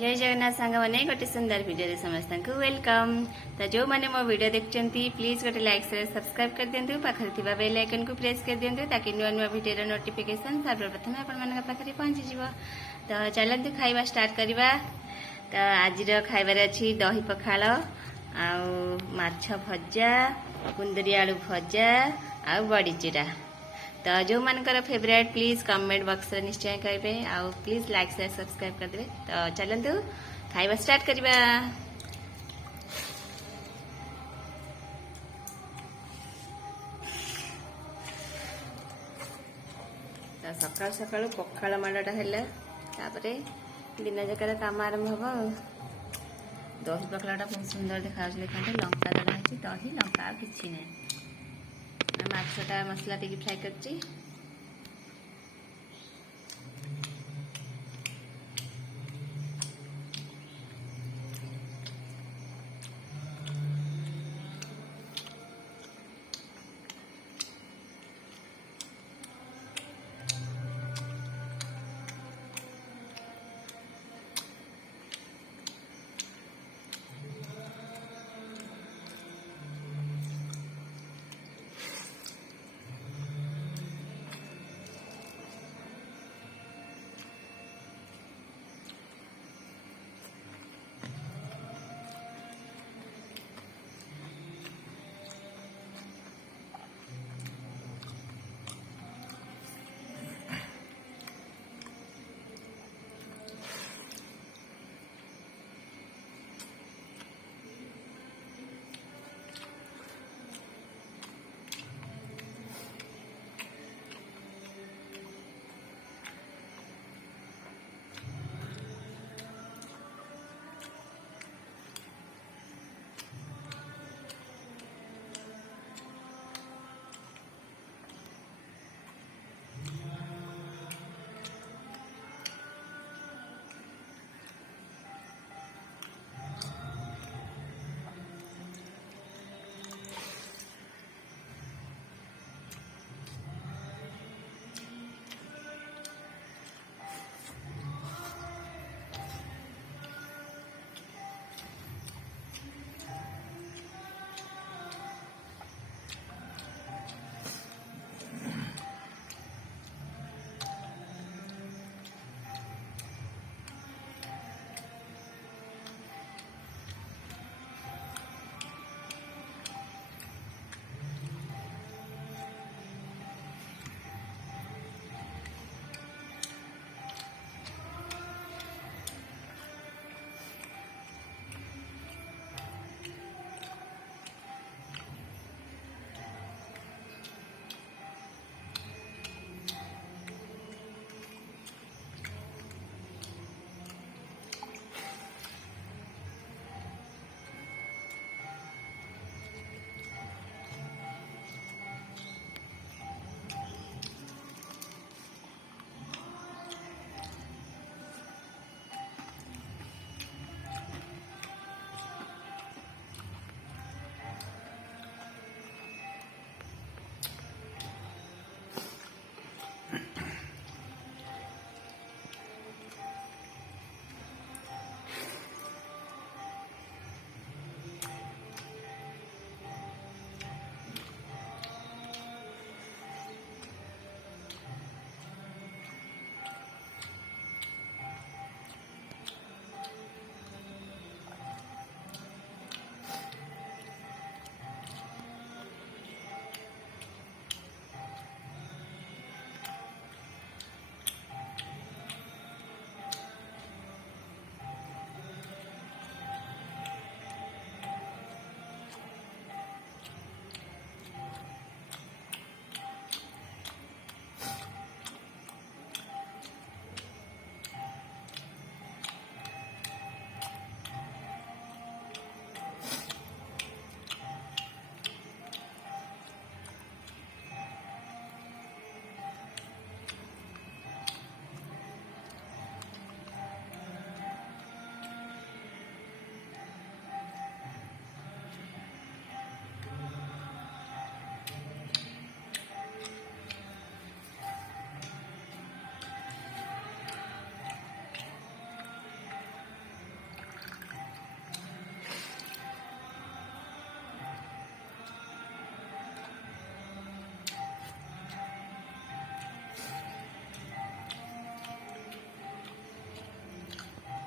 जय जगन्नाथ सांग मैंने गोटे सुंदर वीडियो समस्त को वेलकम। तो जो मैंने मो वीडियो देखते प्लीज गोटे लाइक शेयर सब्सक्राइब कर दिंतु पाखे बेल आइकन को प्रेस कर दिंतु ताकि नुआ नुआ वीडियो नोटिफिकेशन सर्वप्रथम आपण पाखे पहुंची जीव। तो चलते खाइबा स्टार्ट करवा। तो आज खाइबार अच्छी दही पखाल आछ भजा कुंदरी आलू भजा आ बड़ी चूरा। तो जो मानकर फेवरेट प्लीज कमेंट बॉक्स रे निश्चय करेंगे आउ प्लीज लाइक शेयर सब्सक्राइब कर देबे। तो चलंतु खाइबा स्टार्ट करबा। तो सकाळ सकाळ पखाळ माडटा हैला तापरे दिन जकार काम आरंभ हो। दही पखाळटा बहुत सुंदर देखा खाते लंका दड़ा है दही लंका किसी ना माछटा मसला टी फ्राए कर।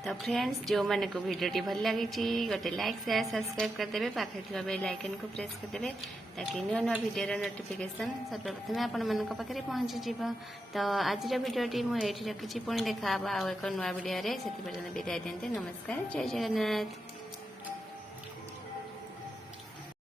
तो फ्रेंड्स जो मैंने को वीडियोटी भल लगी गोटे लाइक शेयर सब्सक्राइब करदे पाखे बेल आइकन को प्रेस करदे ताकि नुआ नुआ वीडियो नोटिफिकेशन सर्वप्रथम आपण मान पाखे पहुंची जीव। तो आज वीडियोटी मुझे रखी पुणी देखा एक नुआ वीडियो से विदाय दिखते। नमस्कार, जय जगन्नाथ।